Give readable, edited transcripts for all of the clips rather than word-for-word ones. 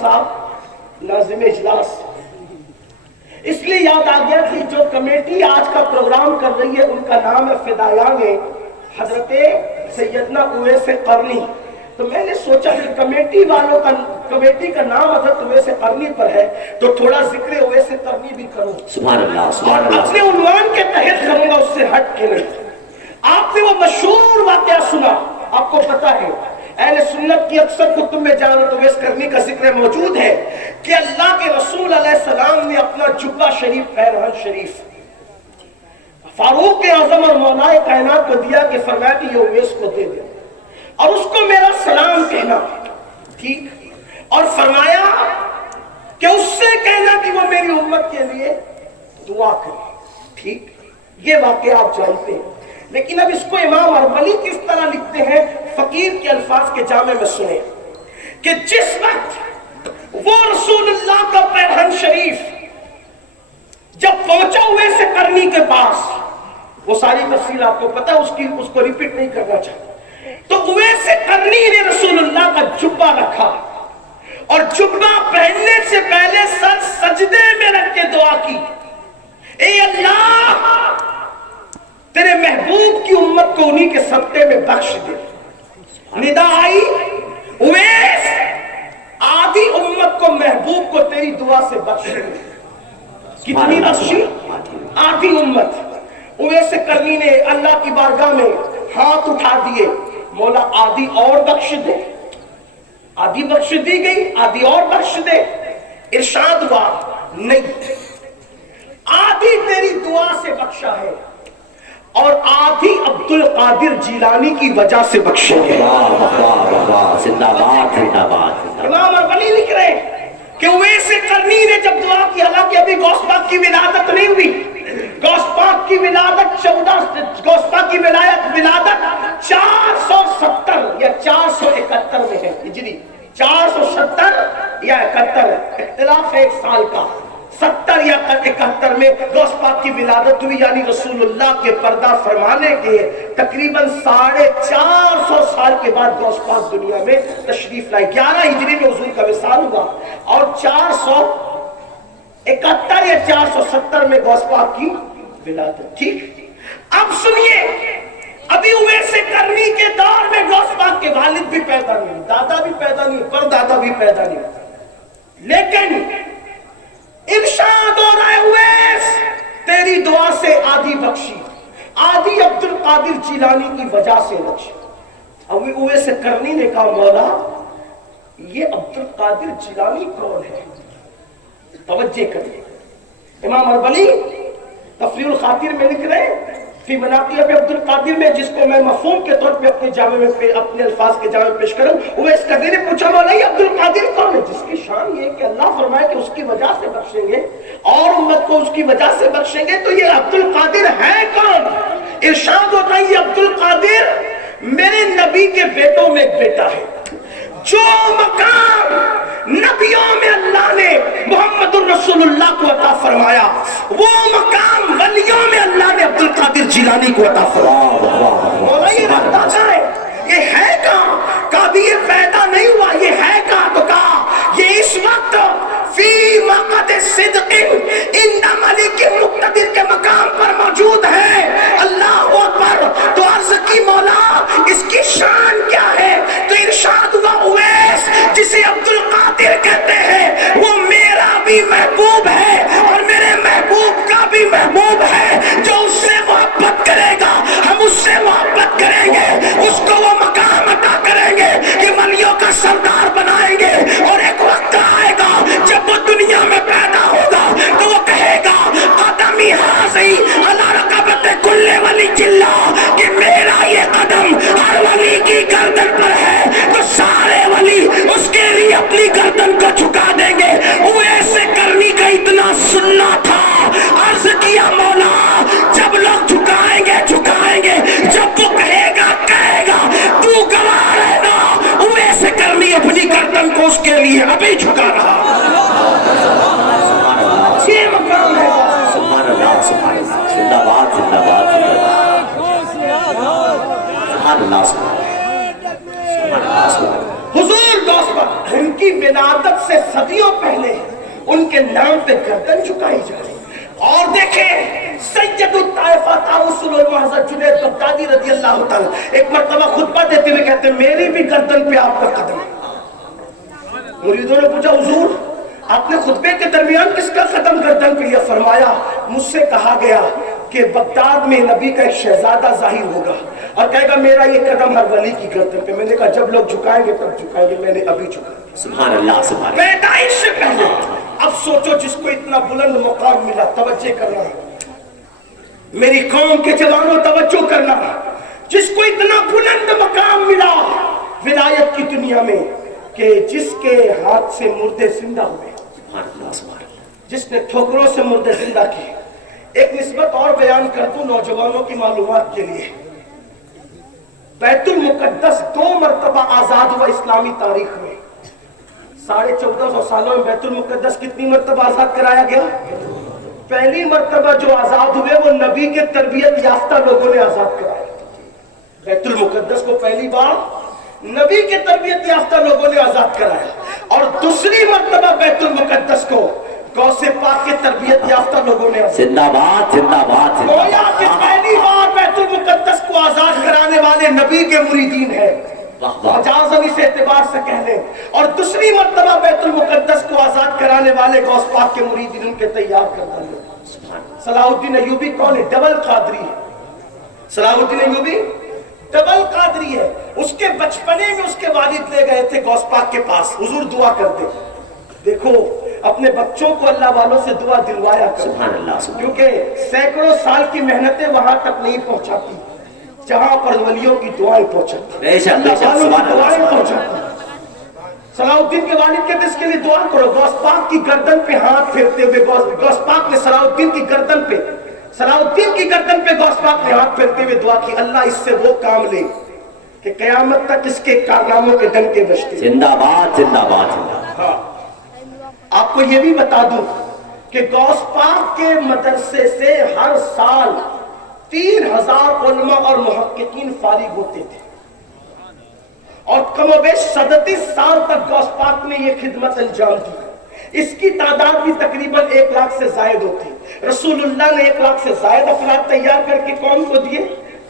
صاحب ناظم اجلاس، اس لیے یاد آ گیا کہ جو کمیٹی آج کا پروگرام کر رہی ہے ان کا نام ہے فدایان حضرت سیدنا اویس قرنی. تو میں نے سوچا کہ کمیٹی کا نام حضرت اویس قرنی پر ہے تو تھوڑا ذکر اویس قرنی بھی کروں. سبحان اللہ سبحان اور اللہ. اپنے عنوان کے تحت کروں گا، اس سے ہٹ کے نہیں. آپ نے وہ مشہور واقعہ سنا، آپ کو پتا ہے اہل سنت کی اکثر کتب میں جہاں اویس قرنی کا ذکر موجود ہے کہ اللہ کے رسول علیہ السلام نے اپنا جبہ شریف پیرہن شریف فاروق اعظم اور مولا کائنات کو دیا کہ فرمایا کہ یہ اویس کو دے دے اور اس کو میرا سلام کہنا، ٹھیک، اور فرمایا کہ اس سے کہنا کہ وہ میری امت کے لیے دعا کرے، ٹھیک. یہ واقعہ آپ جانتے ہیں، لیکن اب اس کو امام اربلی کس طرح لکھتے ہیں فقیر کے الفاظ کے جامع میں سنیں کہ جس وقت وہ رسول اللہ کا پیرہن شریف جب پہنچا ہوئے سے کرنی کے پاس، وہ ساری تفصیل آپ کو پتا ہے، اس کو ریپیٹ نہیں کرنا چاہتا، تو اویس قرنی نے رسول اللہ کا جبہ رکھا اور جبہ پہننے سے پہلے سر سجدے میں رکھ کے دعا کی، اے اللہ تیرے محبوب کی امت کو انہی کے صدقے میں بخش دے. ندا آئی اویس آدھی امت کو محبوب کو تیری دعا سے بخش دے. کتنی بخشی؟ آدھی امت. اویس قرنی نے اللہ کی بارگاہ میں ہاتھ اٹھا دیے، مولا آدھی اور بخش دے. آدھی بخش دی گئی، آدھی اور بخش دے. ارشاد ہوا نہیں، آدھی تیری دعا سے بخشا ہے اور آدھی عبد القادر جیلانی کی وجہ سے بخشیں گے. زندہ باد زندہ باد. امام اربلی لکھ رہے ہیں کہ اویس قرنی نے جب دعا کی، حالانکہ ابھی غوث پاک کی ولادت نہیں ہوئی، غوث پاک کی ولادت غوث پاک کی ولادت 470 یا 471 میں ہے ہجری، 470 یا 71، اختلاف ہے ایک سال کا. 70 یا 71 میں غوث پاک کی ولادت ہوئی، یعنی رسول اللہ کے پردہ فرمانے کے تقریباً 450 سال کے بعد غوث پاک دنیا میں تشریف لائے. 11 ہجری میں حضور کا وصال ہوا اور 471 یا 470 میں غوث پاک کی ولادت. ٹھیک، اب سنیے، ابھی اویس قرنی کے دور میں غوث پاک کے والد بھی پیدا نہیں، دادا بھی پیدا نہیں، پردادا بھی پیدا نہیں، لیکن ارشاد ہو رہا ہے اویس تیری دعا سے آدھی بخشی، آدھی عبد القادر جیلانی کی وجہ سے بخشی. ابھی اویس قرنی نے کہا مولا یہ عبد القادر جیلانی کون ہے؟ توجہ کریں، امام اربلی تفریح الخاطر میں لکھ رہے ہیں فی مناقب عبد القادر میں، جس کو میں مفہوم کے طور پہ اپنے جامع میں اپنے الفاظ کے جامع میں پیش کروں. اویس قرنی نے پوچھا مولا یہ عبد القادر کون ہے؟ جس کی شان یہ کہ اللہ فرمائے کہ اس کی وجہ سے بخشیں گے اور امت کو اس کی وجہ سے بخشیں گے، تو یہ عبد القادر ہے کون؟ ارشاد ہوتا ہے یہ عبد القادر میرے نبی کے بیٹوں میں ایک بیٹا ہے. جو مقام نبیوں میں اللہ نے محمد الرسول اللہ کو عطا فرمایا، وہ مقام ولیوں میں اللہ نے عبد القادر جیلانی کو عطا فرمایا. مولا یہ رکھتا ہے، یہ ہے کہاں؟ کبھی یہ پیدا نہیں ہوا، یہ ہے کہاں؟ تو کہا یہ اس وقت فی مقعد صدق عند ملک مقتدر کے مقام پر موجود ہے. اللہ اکبر. تو عرض کی مولا اس کی شان کیا ہے؟ تو ارشاد ہوا اویس جسے عبد القادر کہتے ہیں وہ میرا بھی محبوب ہے اور میرے محبوب کا بھی محبوب ہے. جو اس سے محبت کرے گا ہم اس سے محبت کریں گے، اس کو وہ مقام عطا کریں گے کہ ولیوں کا سردار بنائیں گے. اور ایک وقت آئے گا جب وہ دنیا میں پیدا ہوگا تو وہ کہے گا قدمی حاضی علی رقبت کل ولی جلہ، کہ میرا یہ قدم ہر ولی کی گردن پر ہے تو سارے ولی اس کے لیے اپنی گردن کو جھکا دیں گے. اویس قرنی کا اتنا سننا تھا، عرض کیا مولا جب لوگ جھکائیں گے جب وہ کہے گا تو گواہ رہنا. اویس قرنی اپنی گردن کو اس کے لیے ابھی جھکا رہا. یہ مقام ہے. سبحان اللہ سبحان اللہ. زندہ باد زندہ باد زندہ باد. سبحان اللہ سبحان اللہ. حضور غوث پاک کی ولادت سے صدیوں پہلے ان کے نام پہ گردن جھکائی جائے. اور دیکھیں سید الطائفہ طاؤس العلماء حضرت جنید بغدادی رضی اللہ تعالیٰ ایک مرتبہ خطبہ دیتے ہوئے کہتے ہیں میری بھی گردن پہ آپ کا قدم. مریدوں نے پوچھا حضور آپ نے خطبے کے درمیان کس کا قدم گردن پہ لیا؟ فرمایا مجھ سے کہا گیا کہ بغداد میں نبی کا ایک شہزادہ ظاہر ہوگا اور کہے گا میرا یہ قدم ہر ولی کی گردن پہ. میں نے کہا جب لوگ جھکائیں گے تب جھکائیں گے, میں نے ابھی جھکا. سبحان اللہ سبحان اللہ. پیدائش سے پہلے. اب سوچو جس کو اتنا بلند مقام ملا, توجہ کرنا میری قوم کے جوانوں, توجہ کرنا, جس کو اتنا بلند مقام ملا ولایت کی دنیا میں کہ جس کے ہاتھ سے مردے زندہ ہوئے, جس نے ٹھوکروں سے مردے زندہ کیے. ایک نسبت اور بیان کر دوں نوجوانوں کی معلومات کے لیے. بیت المقدس 2 مرتبہ آزاد ہوا اسلامی تاریخ میں. 1450 سالوں میں بیت المقدس کتنی مرتبہ آزاد کرایا گیا؟ پہلی مرتبہ جو آزاد ہوئے وہ نبی کے تربیت یافتہ لوگوں نے آزاد کرایا. بیت المقدس کو پہلی بار نبی کے تربیت یافتہ لوگوں نے آزاد کرایا, اور دوسری مرتبہ بیت المقدس کو غوث پاک کے تربیت یافتہ لوگوں نے. زندہ باد زندہ باد. گویا کہ پہلی بار بیت المقدس کو آزاد کرانے والے نبی کے مریدین ہیں, اجازت اس اعتبار سے کہہ لیں, اور دوسری مرتبہ بیت المقدس کو آزاد کرانے والے غوث پاک کے مریدین ان کے تیار کردہ لوگ. صلاح الدین ایوبی کون ہے؟ ڈبل قادری ہے. صلاح الدین ایوبی ڈبل قادری ہے. اس کے بچپنے میں اس کے والد لے گئے تھے غوث پاک کے پاس, حضور دعا کر دے. دیکھو اپنے بچوں کو اللہ والوں سے دعا دلوایا کر, کیونکہ سینکڑوں سال کی محنتیں وہاں تک نہیں پہنچاتی جہاں پر ولیوں کی دعائیں پہنچاتی, دعائیں پہنچاتی. صلاح الدین کے والد کہتے اس کے لیے دعا کرو. غوث پاک کی گردن پہ ہاتھ پھیرتے ہوئے غوث پاک نے صلاح الدین کی گردن پہ غوث پاک نے ہاتھ پھیرتے ہوئے دعا کی, اللہ اس سے وہ کام لے کہ قیامت تک اس کے کارناموں کے ڈنکے بجتے. زندہ باد زندہ باد. ہاں آپ کو یہ بھی بتا دوں کہ غوث پاک کے مدرسے سے ہر سال 3000 علماء اور محققین فارغ ہوتے تھے, اور کم و بیش 37 سال تک غوث پاک نے یہ خدمت انجام دی. اس کی تعداد بھی تقریباً 1 لاکھ سے زائد ہوتی. رسول اللہ نے 1 لاکھ سے زائد افراد تیار کر کے قوم کو دیے.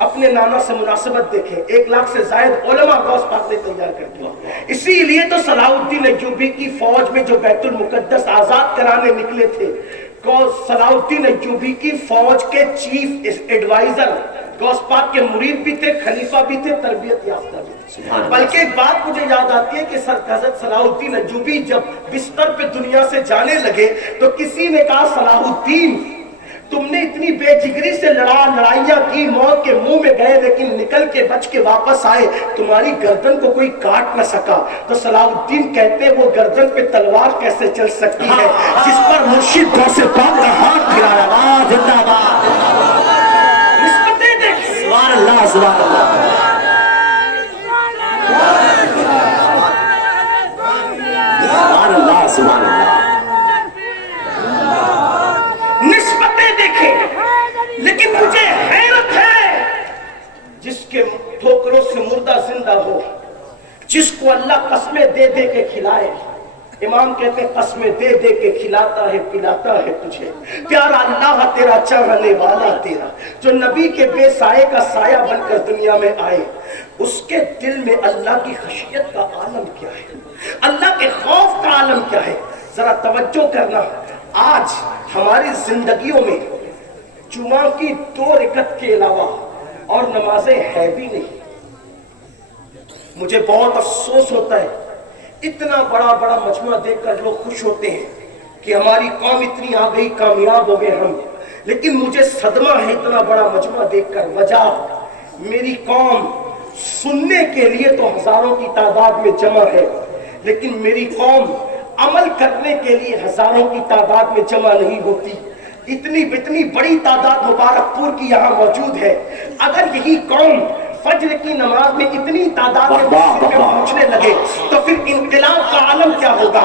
اپنے نانا سے مناسبت دیکھیں, 1 لاکھ سے زائد علماء غوث پاک نے تیار کر دیا. اسی لیے تو صلاح الدین ایوبی کی فوج میں جو بیت المقدس آزاد کرانے نکلے تھے, صلاح الدین ایوبی کی فوج کے چیف ایڈوائزر غوث پاک کے مرید بھی تھے, خلیفہ بھی تھے, تربیت یافتہ بھی تھے. بلکہ ایک بات مجھے یاد آتی ہے کہ حضرت صلاح الدین ایوبی جب بستر پہ دنیا سے جانے لگے تو کسی نے کہا صلاح الدین تم نے اتنی بے جگری سے لڑائیاں کی, موت کے منہ میں گئے لیکن نکل کے بچ کے واپس آئے, تمہاری گردن کو کوئی کاٹ نہ سکا. تو صلاح الدین کہتے وہ گردن پہ تلوار کیسے چل سکتی ہے جس پر مرشد غوث پاک کا ہاتھ گرایا. زندہ باد. نسبتیں دیکھیں. سبحان اللہ سبحان اللہ. سبحان اللہ سبحان اللہ. نسبتیں دیکھیں. لیکن مجھے حیرت ہے جس کے ٹھوکروں سے مردہ زندہ ہو, جس کو اللہ قسمیں دے دے کے کھلائے. امام کہتے ہیں قسمیں دے دے کے کھلاتا ہے پلاتا ہے تجھے, پیارا اللہ تیرا چاہنے والا تیرا, جو نبی کے بے سائے کا سایہ بن کر دنیا میں آئے. اس کے دل میں اللہ کی خشیت کا عالم کیا ہے, اللہ کے خوف کا عالم کیا ہے. ذرا توجہ کرنا, آج ہماری زندگیوں میں جمعہ کی 2 رکعت کے علاوہ اور نمازیں ہے بھی نہیں. مجھے بہت افسوس ہوتا ہے, اتنا بڑا مجمع دیکھ کر لوگ خوش ہوتے ہیں کہ ہماری قوم اتنی آ گئی, کامیاب ہو گئے ہم, لیکن مجھے صدمہ ہے اتنا بڑا مجمع دیکھ کر. وجہ میری قوم سننے کے لیے تو ہزاروں کی تعداد میں جمع ہے, لیکن میری قوم عمل کرنے کے لیے ہزاروں کی تعداد میں جمع نہیں ہوتی. اتنی بڑی تعداد مبارک پور کی یہاں موجود ہے. اگر یہی قوم فجر کی نماز میں اتنی تعداد میں پہنچنے لگے تو پھر انقلاب کا عالم کیا ہوگا.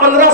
15